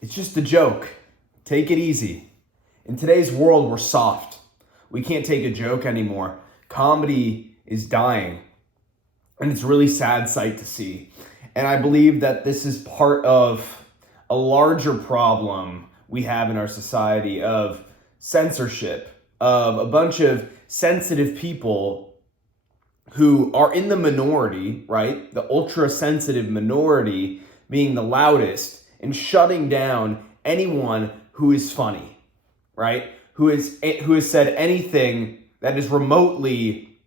It's just a joke. Take it easy. In today's world, we're soft. We can't take a joke anymore. Comedy is dying. And it's a really sad sight to see. And I believe that this is part of a larger problem we have in our society of censorship, of a bunch of sensitive people who are in the minority, right? The ultra sensitive minority being the loudest and shutting down anyone who is funny, right? Who has said anything that is remotely,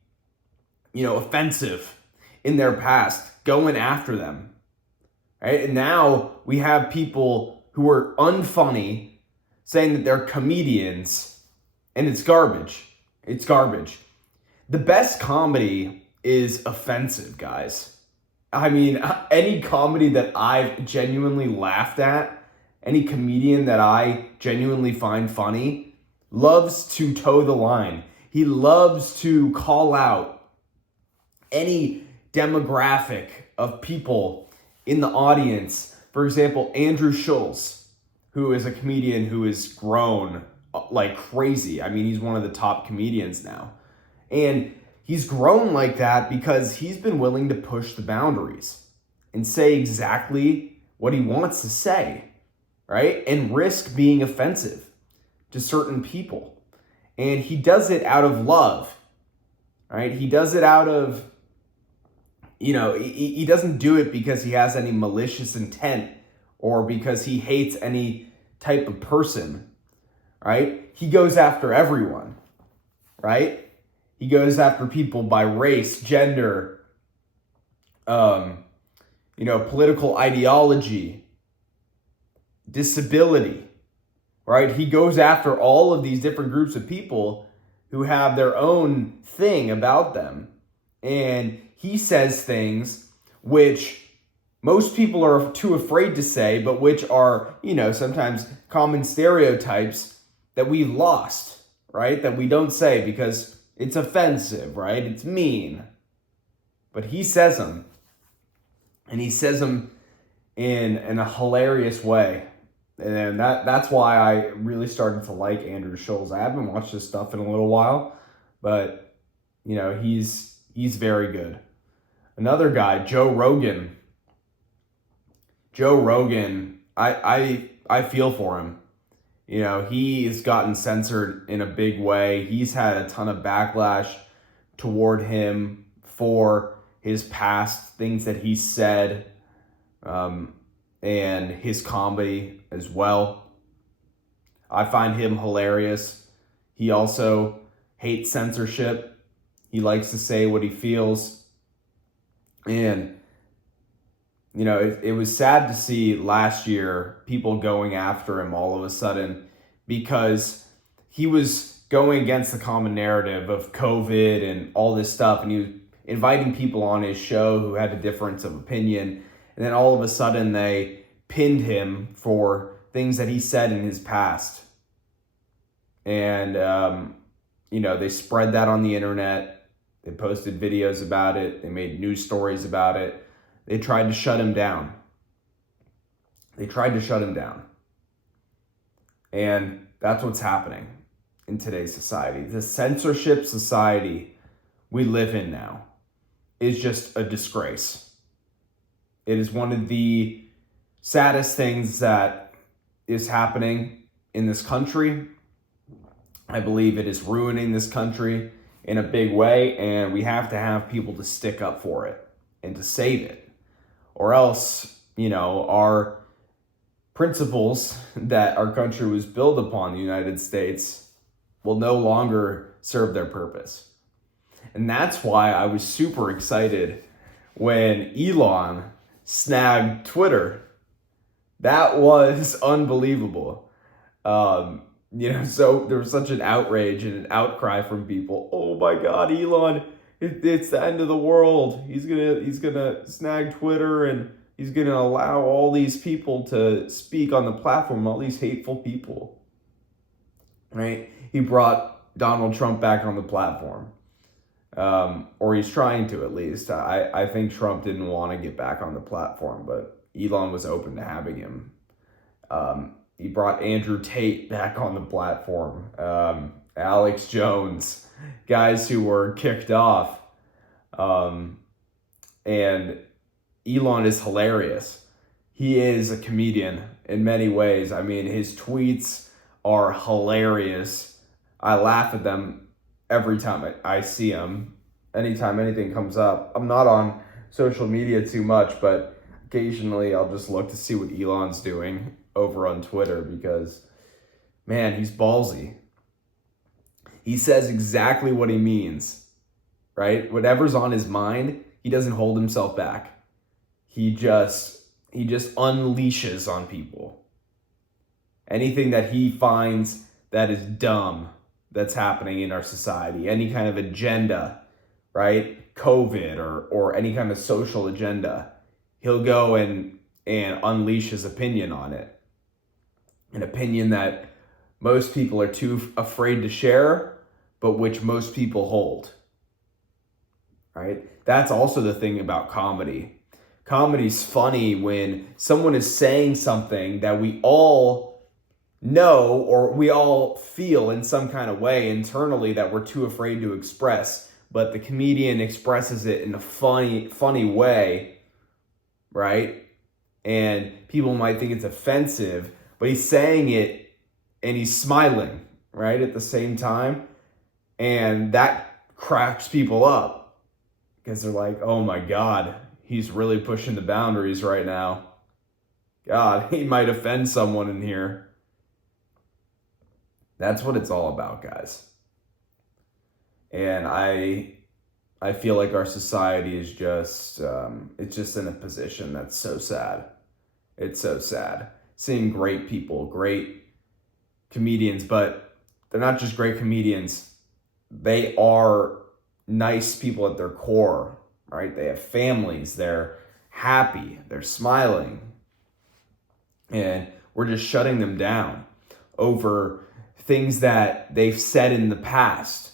offensive in their past, going after them, right? And now we have people who are unfunny saying that they're comedians, and it's garbage. It's garbage. The best comedy is offensive, guys. I mean, any comedy that I've genuinely laughed at, any comedian that I genuinely find funny, loves to toe the line. He loves to call out any demographic of people in the audience. For example, Andrew Schulz, who is a comedian who has grown like crazy. I mean, he's one of the top comedians now. And he's grown like that because he's been willing to push the boundaries and say exactly what he wants to say, right? And risk being offensive to certain people. And he does it out of love, right? He does it out of, he doesn't do it because he has any malicious intent or because he hates any type of person, right? He goes after everyone, right? He goes after people by race, gender, political ideology, disability, right? He goes after all of these different groups of people who have their own thing about them. And he says things which most people are too afraid to say, but which are, sometimes common stereotypes that we've lost, right? That we don't say because it's offensive, right? It's mean. But he says them. And he says them in a hilarious way. And that's why I really started to like Andrew Schulz. I haven't watched his stuff in a little while, but he's very good. Another guy, Joe Rogan. Joe Rogan, I feel for him. He has gotten censored in a big way. He's had a ton of backlash toward him for his past things that he said, and his comedy as well. I find him hilarious. He also hates censorship. He likes to say what he feels. And, it was sad to see last year people going after him all of a sudden because he was going against the common narrative of COVID and all this stuff. And he was inviting people on his show who had a difference of opinion. And then all of a sudden they pinned him for things that he said in his past. And, they spread that on the internet. They posted videos about it. They made news stories about it. They tried to shut him down. And that's what's happening in today's society. The censorship society we live in now is just a disgrace. It is one of the saddest things that is happening in this country. I believe it is ruining this country in a big way, and we have to have people to stick up for it and to save it. Or else, our principles that our country was built upon, the United States, will no longer serve their purpose. And that's why I was super excited when Elon snagged Twitter. That was unbelievable. So there was such an outrage and an outcry from people. Oh my God, Elon, it's the end of the world. He's gonna snag Twitter and he's gonna allow all these people to speak on the platform, all these hateful people. Right? He brought Donald Trump back on the platform. Or he's trying to, at least. I think Trump didn't want to get back on the platform, but Elon was open to having him. He brought Andrew Tate back on the platform. Alex Jones, guys who were kicked off. And Elon is hilarious. He is a comedian in many ways. I mean, his tweets are hilarious. I laugh at them every time I see them. Anytime anything comes up. I'm not on social media too much, but occasionally I'll just look to see what Elon's doing over on Twitter because, man, he's ballsy. He says exactly what he means, right? Whatever's on his mind, he doesn't hold himself back. He just unleashes on people. Anything that he finds that is dumb that's happening in our society, any kind of agenda, right? COVID or any kind of social agenda, he'll go and unleash his opinion on it. An opinion that most people are too afraid to share, but which most people hold, right? That's also the thing about comedy. Comedy's funny when someone is saying something that we all know or we all feel in some kind of way internally that we're too afraid to express, but the comedian expresses it in a funny way, right? And people might think it's offensive, but he's saying it and he's smiling, right, at the same time. And that cracks people up because they're like, oh my God, he's really pushing the boundaries right now. God, he might offend someone in here. That's what it's all about, guys. And I feel like our society is just, it's just in a position that's so sad. It's so sad. Seeing great people, great comedians, but they're not just great comedians. They are nice people at their core, right? They have families, they're happy, they're smiling. And we're just shutting them down over things that they've said in the past.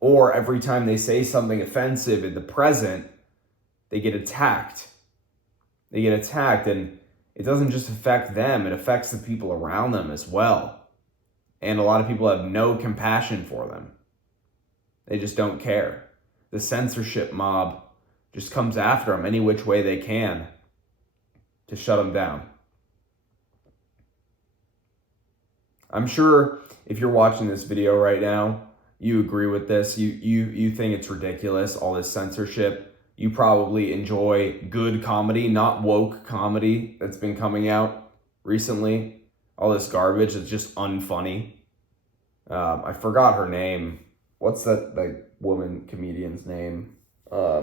Or every time they say something offensive in the present, they get attacked. They get attacked, and it doesn't just affect them, it affects the people around them as well. And a lot of people have no compassion for them. They just don't care. The censorship mob just comes after them any which way they can to shut them down. I'm sure if you're watching this video right now, you agree with this. You think it's ridiculous, all this censorship. You probably enjoy good comedy, not woke comedy that's been coming out recently. All this garbage that's just unfunny. I forgot her name. What's that woman comedian's name? I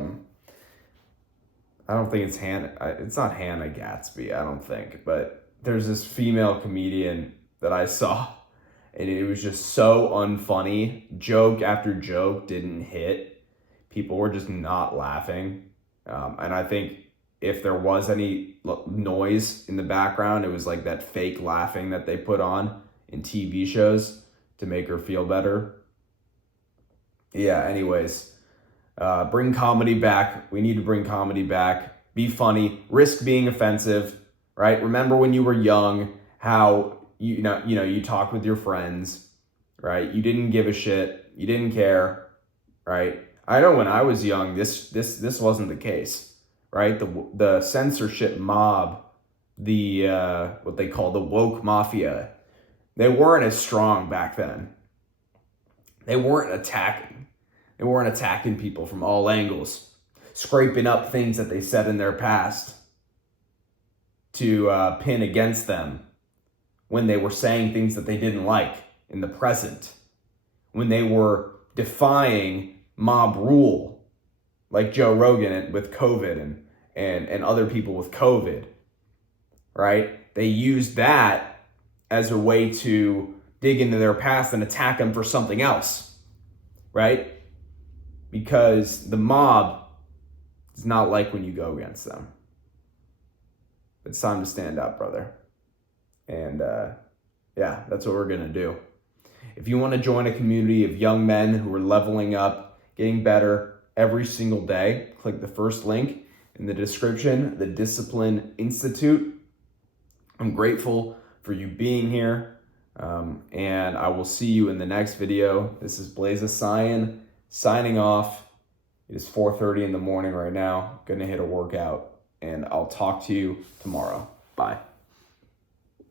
don't think it's Hannah. It's not Hannah Gatsby, I don't think. But there's this female comedian that I saw, and it was just so unfunny. Joke after joke didn't hit. People were just not laughing. And I think if there was any noise in the background, it was like that fake laughing that they put on in TV shows to make her feel better. Yeah, anyways, bring comedy back. We need to bring comedy back. Be funny. Risk being offensive, right? Remember when you were young, how you talked with your friends, right? You didn't give a shit. You didn't care, right? I know when I was young, this wasn't the case, right? The censorship mob, what they call the woke mafia, they weren't as strong back then. They weren't attacking. They weren't attacking people from all angles, scraping up things that they said in their past to pin against them when they were saying things that they didn't like in the present, when they were defying mob rule, like Joe Rogan with COVID and other people with COVID, right? They used that as a way to dig into their past and attack them for something else, right? Because the mob does not like when you go against them. It's time to stand up, brother. And yeah, that's what we're going to do. If you want to join a community of young men who are leveling up, getting better every single day, click the first link in the description, the Discipline Institute. I'm grateful for you being here, and I will see you in the next video. This is Blaze Cyan signing off. It is 4:30 in the morning right now. Gonna hit a workout, and I'll talk to you tomorrow. Bye.